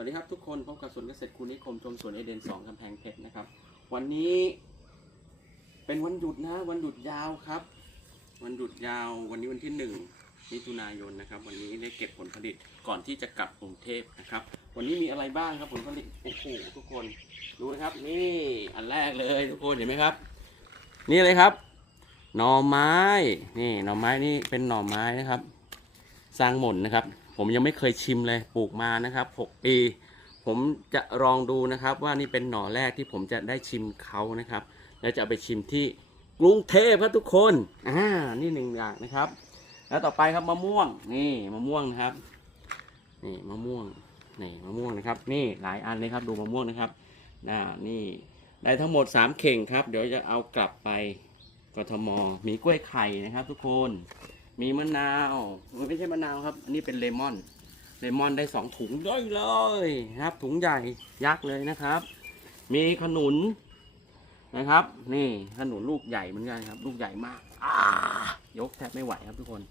วัสดีครับทุกคนพบกับสวนเกษตรคุณนิคมชมสวนเอเดนสองกำแพงเพชรนะครับ วันนี้เป็นวันหยุดนะวันหยุดยาวครับ วันหยุดยาววันนี้วันที่หนึ่งมิถุนายนนะครับ วันนี้ได้เก็บผลผลิตก่อนที่จะกลับกรุงเทพนะครับ วันนี้มีอะไรบ้างครับผลผลิตโอ้โหทุกคนดูนะครับนี่อันแรกเลยทุกคนเห็นไหมครับ นี่เลยครับ หน่อไม้นี่หน่อไม้นี่เป็นหน่อไม้นะครับ สร้างหม่นนะครับ ผมยังไม่เคยชิมเลยปลูกมานะครับ 6 ปี ผมจะลองดูนะครับว่านี่เป็นหน่อแรกที่ผมจะได้ชิมเขานะครับ แล้วจะเอาไปชิมที่กรุงเทพครับทุกคนอ่านี่หนึ่งอย่างนะครับ แล้วต่อไปครับมะม่วงนี่มะม่วงนะครับ นี่มะม่วงนี่มะม่วงนะครับ นี่หลายอันเลยครับดูมะม่วงนะครับน่านี่ได้ทั้งหมด 3 เข่งครับ เดี๋ยวจะเอากลับไปกทมมีกล้วยไข่นะครับ ทุกคน มีมะนาวไม่ใช่มะนาวครับ อันนี้เป็นเลมอน เลมอนได้สองถุงย่อยเลยครับ ถุงใหญ่ยักษ์เลยนะครับ มีขนุนนะครับ นี่ขนุนลูกใหญ่เหมือนกันครับ ลูกใหญ่มากอายกแทบไม่ไหวครับทุกคน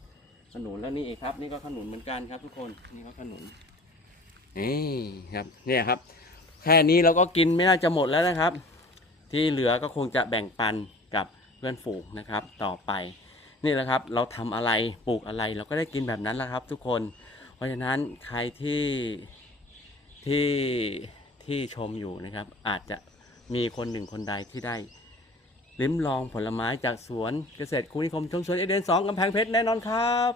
ขนุนแล้วนี่เอีกครับ นี่ก็ขนุนเหมือนกันครับ ทุกคน นี่ก็ขนุนนี่ครับ เนี่ยครับ แค่นี้เราก็กินไม่น่าจะหมดแล้วนะครับ ที่เหลือก็คงจะแบ่งปันกับเพื่อนฝูงนะครับ ต่อไป นี่แหละครับ เราทำอะไรปลูกอะไร เราก็ได้กินแบบนั้นแหละครับ ทุกคน เพราะฉะนั้นใครที่ที่ที่ชมอยู่นะครับ อาจจะมีคนหนึ่งคนใดที่ได้ลิ้มลองผลไม้จากสวนเกษตรคุณนิคมชมสวนเอเดนสองกำแพงเพชรแน่นอนครับ